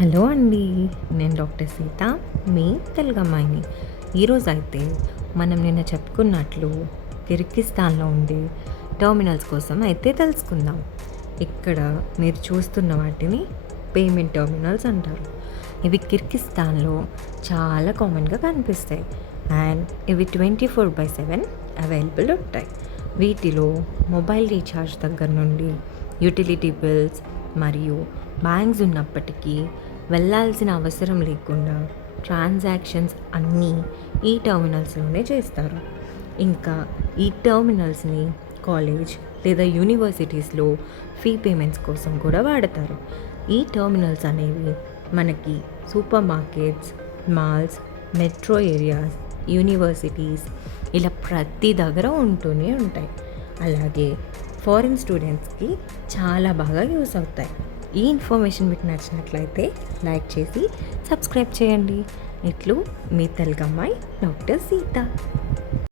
Hello అండి. నేను doctor Sita, మీ తెలుగు అమ్మాయిని. ఈరోజు అయితే మనం నిన్న చెప్పుకున్నట్లు కిర్గిస్థాన్లో ఉండే టెర్మినల్స్ కోసం అయితే తెలుసుకుందాం. ఇక్కడ మీరు చూస్తున్న వాటిని పేమెంట్ టెర్మినల్స్ అంటారు. ఇవి కిర్గిస్థాన్లో చాలా కామన్గా కనిపిస్తాయి అండ్ ఇవి 24/7 అవైలబుల్ ఉంటాయి. వీటిలో మొబైల్ రీఛార్జ్ దగ్గర నుండి యూటిలిటీ బిల్స్ మరియు బ్యాంక్స్ ఉన్నప్పటికీ వెళ్ళాల్సిన అవసరం లేకుండా ట్రాన్సాక్షన్స్ అన్నీ ఈ టెర్మినల్స్లోనే చేస్తారు. ఇంకా ఈ టెర్మినల్స్ని కాలేజ్ లేదా యూనివర్సిటీస్లో ఫీ పేమెంట్స్ కోసం కూడా వాడతారు. ఈ టెర్మినల్స్ అనేవి మనకి super markets, malls, metro areas, universities ఇలా ప్రతి దగ్గర ఉంటూనే ఉంటాయి. అలాగే ఫారిన్ స్టూడెంట్స్కి చాలా బాగా యూస్ అవుతాయి. ఈ ఇన్ఫర్మేషన్ మీకు నచ్చినట్లయితే లైక్ చేసి సబ్స్క్రైబ్ చేయండి. ఇట్లు మీ తెలుగు అమ్మాయి డాక్టర్ సీత.